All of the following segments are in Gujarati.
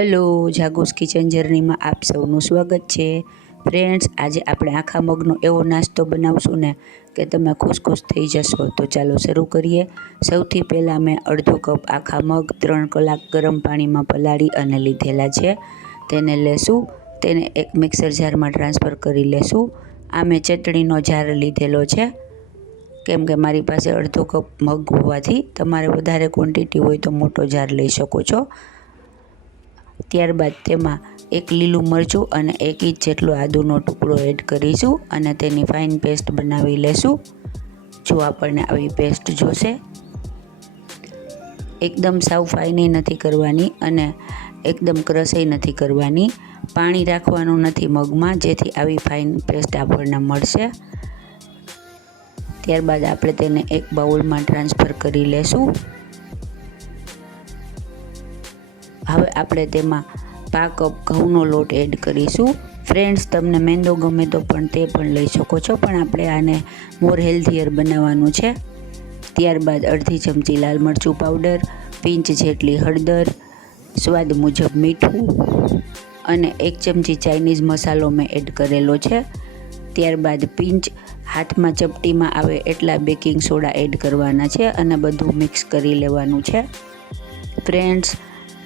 હલો, જાગુસ કિચન જર્નીમાં આપ સૌનું સ્વાગત છે. ફ્રેન્ડ્સ, આજે આપણે આખા મગનો એવો નાસ્તો બનાવશું ને કે તમે ખુશ થઈ જશો. તો ચાલો શરૂ કરીએ. સૌથી પહેલાં મેં અડધો કપ આખા મગ 3 કલાક ગરમ પાણીમાં પલાળી અને લીધેલા છે. તેને લેશું, તેને એક મિક્સર જારમાં ટ્રાન્સફર કરી લેશું. આ મેં ચટણીનો જાર લીધેલો છે, કેમ કે મારી પાસે અડધો કપ મગ હોવાથી. તમારે વધારે ક્વોન્ટિટી હોય તો મોટો જાર લઈ શકો છો. ત્યારબાદ તેમાં એક લીલું મરચું અને 1 ઇંચ જેટલો આદુનો ટુકડો એડ કરીશું અને તેની ફાઇન પેસ્ટ બનાવી લેશું. જો આપણને આવી પેસ્ટ જોશે, એકદમ સાવ ફાઇન નથી કરવાની અને એકદમ ક્રશય નથી કરવાની. પાણી રાખવાનું નથી મગમાં, જેથી આવી ફાઇન પેસ્ટ આપણને મળશે. ત્યારબાદ આપણે તેને એક બાઉલમાં ટ્રાન્સફર કરી લેશું. હવે આપણે તેમાં 1/2 કપ ઘઉંનો લોટ એડ કરીશું. ફ્રેન્ડ્સ, તમને મેંદો ગમે તો પણ તે પણ લઈ શકો છો, પણ આપણે આને મોર હેલ્ધીયર બનાવવાનું છે. ત્યારબાદ અડધી ચમચી લાલ મરચું પાવડર, પિંચ જેટલી હળદર, સ્વાદ મુજબ મીઠું અને 1 ચમચી ચાઇનીઝ મસાલો મેં એડ કરેલો છે. ત્યારબાદ પિંચ હાથમાં ચપટીમાં આવે એટલા બેકિંગ સોડા એડ કરવાના છે અને બધું મિક્સ કરી લેવાનું છે. ફ્રેન્ડ્સ,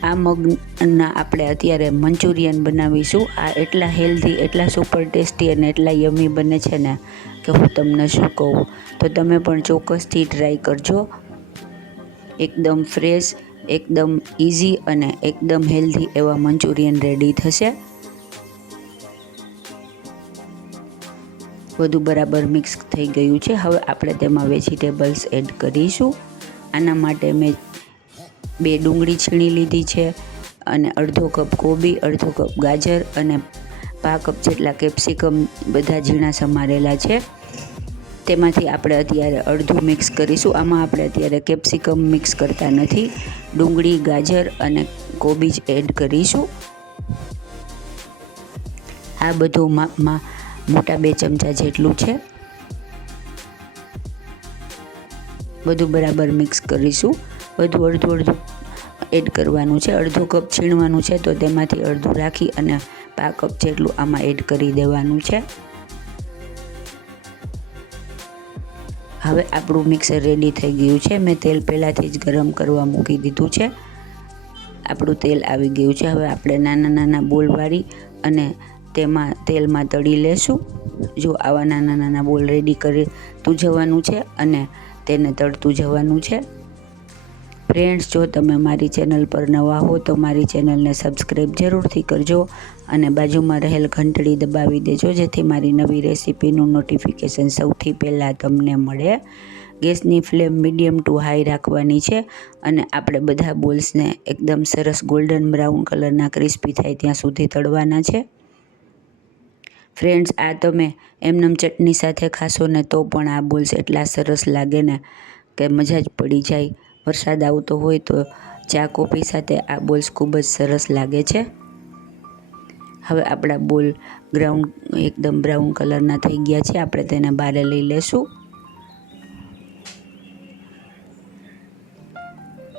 આ મગના આપણે અત્યારે મંચુરિયન બનાવીશું. આ એટલા હેલ્ધી, એટલા સુપર ટેસ્ટી અને એટલા યમી બને છે ને કે હું તમને શું કહું. તો તમે પણ ચોક્કસથી ટ્રાય કરજો. એકદમ ફ્રેશ, એકદમ ઇઝી અને એકદમ હેલ્ધી એવા મંચુરિયન રેડી થશે. બધું બરાબર મિક્સ થઈ ગયું છે. હવે આપણે તેમાં વેજીટેબલ્સ એડ કરીશું. આના માટે મેં 2 ડુંગળી છીણી લીધી છે અને અડધો કપ કોબી, અડધો કપ ગાજર અને 1/2 કપ જેટલા કેપ્સિકમ બધા ઝીણા સમારેલા છે. તેમાંથી આપણે અત્યારે અડધું મિક્સ કરીશું. આમાં આપણે અત્યારે કેપ્સિકમ મિક્સ કરતા નથી, ડુંગળી, ગાજર અને કોબી જ એડ કરીશું. આ બધું માપમાં મોટા 2 ચમચા જેટલું છે. બધું બરાબર મિક્સ કરીશું. બધું અડધું એડ કરવાનું છે. અડધો કપ છીણવાનું છે, તો તેમાંથી અડધું રાખી અને 1/2 કપ જેટલું આમાં એડ કરી દેવાનું છે. હવે આપણું મિક્સર રેડી થઈ ગયું છે. મેં તેલ પહેલાંથી જ ગરમ કરવા મૂકી દીધું છે. આપણું તેલ આવી ગયું છે. હવે આપણે નાના બોલ વાળી અને તેલમાં તળી લેશું. જો આવા નાના બોલ રેડી કરતું જવાનું છે અને તેને તળતું જવાનું છે. ફ્રેન્ડ્સ, જો તમે મારી ચેનલ પર નવા હો તો મારી ચેનલને સબસ્ક્રાઈબ જરૂરથી કરજો અને બાજુમાં રહેલ ઘંટડી દબાવી દેજો, જેથી મારી નવી રેસીપીનું નોટિફિકેશન સૌથી પહેલાં તમને મળે. ગેસની ફ્લેમ મીડિયમ ટુ હાઈ રાખવાની છે અને આપણે બધા બોલ્સને એકદમ સરસ ગોલ્ડન બ્રાઉન કલરના ક્રિસ્પી થાય ત્યાં સુધી તળવાના છે. ફ્રેન્ડ્સ, આ તમે એમનેમ ચટણી સાથે ખાશો ને તો પણ આ બોલ્સ એટલા સરસ લાગે ને કે મજા જ પડી જાય. વરસાદ આવતો હોય તો ચા કોફી સાથે આ બોલ્સ ખૂબ જ સરસ લાગે છે. હવે આપણા બોલ એકદમ બ્રાઉન કલરના થઈ ગયા છે. આપણે તેને બહાર લઈ લેશું.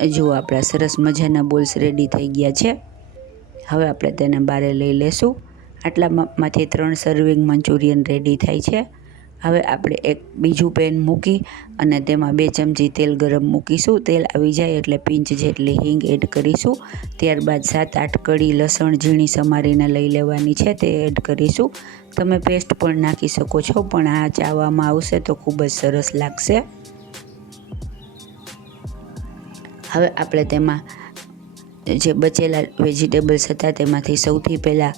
જો આપણા સરસ મજાના બોલ્સ રેડી થઈ ગયા છે. હવે આપણે તેને બહાર લઈ લેશું. આટલામાંથી 3 સર્વિંગ મંચુરિયન રેડી થાય છે. હવે આપણે એક બીજું પેન મૂકી અને તેમાં 2 ચમચી તેલ ગરમ મૂકીશું. તેલ આવી જાય એટલે પિંચ જેટલી હિંગ એડ કરીશું. ત્યારબાદ 7-8 કળી લસણ ઝીણી સમારીને લઈ લેવાની છે, તે એડ કરીશું. તમે પેસ્ટ પણ નાખી શકો છો, પણ આ ચાવવામાં આવશે તો ખૂબ જ સરસ લાગશે. હવે આપણે તેમાં જે બચેલા વેજીટેબલ્સ હતા તેમાંથી સૌથી પહેલાં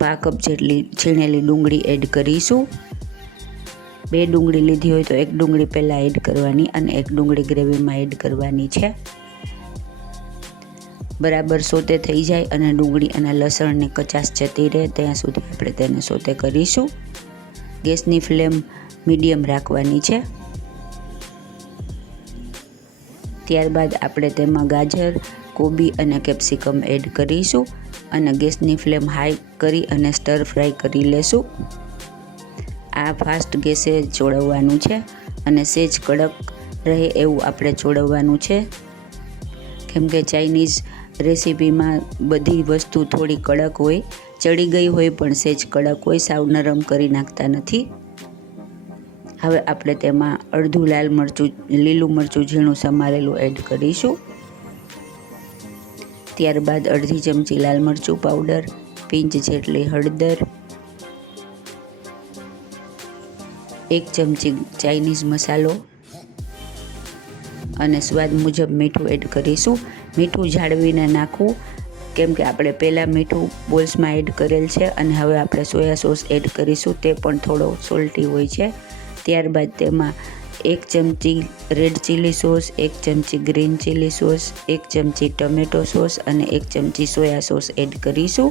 1/2 કપ જેટલી છીણેલી ડુંગળી એડ કરીશું. 2 ડુંગળી લીધી હોય તો 1 ડુંગળી પહેલાં એડ કરવાની અને 1 ડુંગળી ગ્રેવીમાં એડ કરવાની છે. બરાબર સોતે થઈ જાય અને ડુંગળી અને લસણની કચાશ જતી રહે ત્યાં સુધી આપણે તેને સોતે કરીશું. ગેસની ફ્લેમ મીડિયમ રાખવાની છે. ત્યારબાદ આપણે તેમાં ગાજર, કોબી અને કેપ્સિકમ એડ કરીશું અને ગેસની ફ્લેમ હાઈ કરી અને સ્ટર ફ્રાય કરી લેશું. આ ફાસ્ટ ગેસે ચોળવવાનું છે અને સેજ કડક રહે એવું આપણે ચોળવવાનું છે, કેમ કે ચાઇનીઝ રેસીપીમાં બધી વસ્તુ થોડી કડક હોય, ચડી ગઈ હોય પણ સહેજ કડક હોય, સાવ નરમ કરી નાખતા નથી. હવે આપણે તેમાં અડધું લીલું મરચું ઝીણું સમારેલું એડ કરીશું. ત્યારબાદ અડધી ચમચી લાલ મરચું પાવડર, પિંચ જેટલી હળદર, 1 ચમચી ચાઇનીઝ મસાલો અને સ્વાદ મુજબ મીઠું એડ કરીશું. મીઠું જાળવીને નાખવું, કેમ કે આપણે પહેલાં મીઠું બોલ્સમાં એડ કરેલ છે અને હવે આપણે સોયા સોસ એડ કરીશું, તે પણ થોડો સોલ્ટી હોય છે. ત્યારબાદ તેમાં 1 ચમચી રેડ ચીલી સોસ, 1 ચમચી ગ્રીન ચીલી સોસ, 1 ચમચી ટમેટો સોસ અને 1 ચમચી સોયા સોસ એડ કરીશું.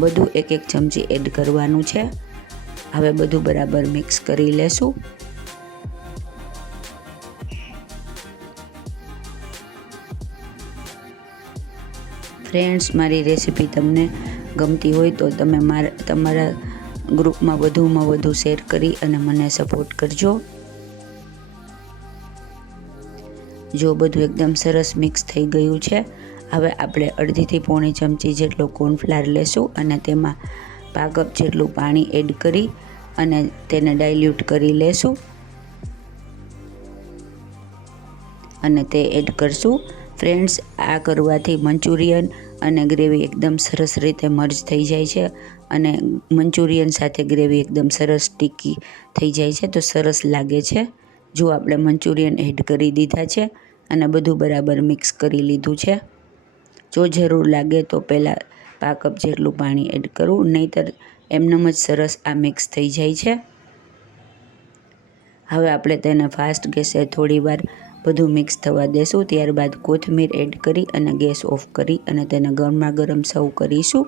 બધું 1 ચમચી એડ કરવાનું છે. હવે બધું બરાબર મિક્સ કરી લેશું. ફ્રેન્ડ્સ, મારી રેસીપી તમને ગમતી હોય તો તમે તમારા ગ્રુપમાં વધુમાં વધુ શેર કરી અને મને સપોર્ટ કરજો. જો બધું એકદમ સરસ મિક્સ થઈ ગયું છે, હવે આપણે અડધીથી પોણી ચમચી જેટલો કોર્નફ્લાવર લેશું અને તેમાં 1/2 કપ જેટલું પાણી એડ કરી અને તેને ડાયલ્યુટ કરી લેશું અને તે એડ કરશું. ફ્રેન્ડ્સ, આ કરવાથી મંચુરિયન અને ગ્રેવી એકદમ સરસ રીતે મર્જ થઈ જાય છે અને મંચુરિયન સાથે ગ્રેવી એકદમ સરસ ટીકી થઈ જાય છે, તો સરસ લાગે છે. જો આપણે મંચુરિયન એડ કરી દીધા છે અને બધું બરાબર મિક્સ કરી લીધું છે. જો જરૂર લાગે તો પહેલાં 1/2 કપ જેટલું પાણી એડ કરવું, નહીંતર એમનેમ જ સરસ આ મિક્સ થઈ જાય છે. હવે આપણે તેને ફાસ્ટ ગેસે થોડીવાર બધું મિક્સ થવા દેશું. ત્યારબાદ કોથમીર એડ કરી અને ગેસ ઓફ કરી અને તેને ગરમા ગરમ સર્વ કરીશું.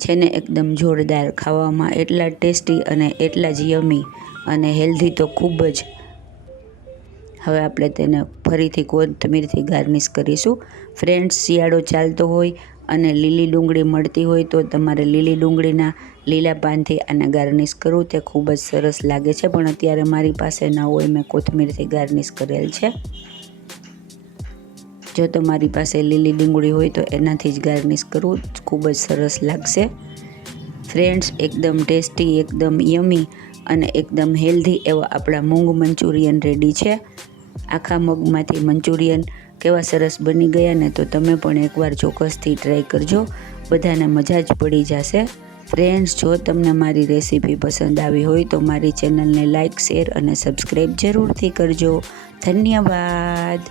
છે ને એકદમ જોરદાર, ખાવામાં એટલા ટેસ્ટી અને એટલા જ યમી અને હેલ્ધી તો ખૂબ જ. હવે આપણે તેને ફરીથી કોથમીરથી ગાર્નિશ કરીશું. ફ્રેન્ડ્સ, શિયાળો ચાલતો હોય અને લીલી ડુંગળી મળતી હોય તો તમારે લીલી ડુંગળીના લીલા પાનથી આને ગાર્નિશ કરવું, તે ખૂબ જ સરસ લાગે છે. પણ અત્યારે મારી પાસે ન હોય, મેં કોથમીરથી ગાર્નિશ કરેલ છે. જો તમારી પાસે લીલી ડુંગળી હોય તો એનાથી જ ગાર્નિશ કરવું, ખૂબ જ સરસ લાગશે. ફ્રેન્ડ્સ, એકદમ ટેસ્ટી, એકદમ યમી અને એકદમ હેલ્ધી એવા આપણા મૂંગ મંચુરિયન રેડી છે. આખા મગમાંથી મંચુરિયન કેવા સરસ બની ગયા ને, તો તમે પણ એકવાર ચોક્કસથી ટ્રાય કરજો, બધાને મજા જ પડી જશે. ફ્રેન્ડ્સ, જો તમને મારી રેસીપી પસંદ આવી હોય તો મારી ચેનલને લાઇક, શેર અને સબસ્ક્રાઈબ જરૂરથી કરજો. ધન્યવાદ.